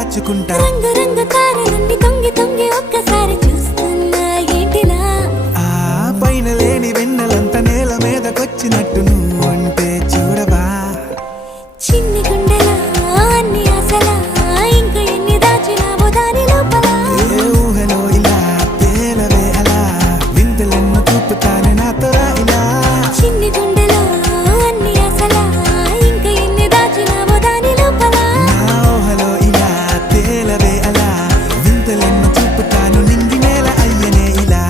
దాచుకుంటా రంగు రంగు తారలన్నీ తొంగి తొంగి ఒక్కసారి చూస్తున్నా ఏంటిలా ఆ పైన లేని వెన్నెలంత నేల మీదకొచ్చినట్టు నువ్వు అంటే చూడవా చిన్ని గుండెలా అన్ని ఆశలా ఇంకా ఎన్ని దాచినావో దాని లోపల ఏ ఊహలో ఇలా తేలవే అలా వింతలెన్నో చూపుతానే నాతో రా ఇలా చిన్ని గుండెలో అన్ని ఆశలా ఇంకా ఎన్ని దాచినావో దాని లోపల నా ఊహలో ఇలా తేలవే అలా వింతలెన్నో చూపుతాను నింగి నేల అయ్యనే ఇలా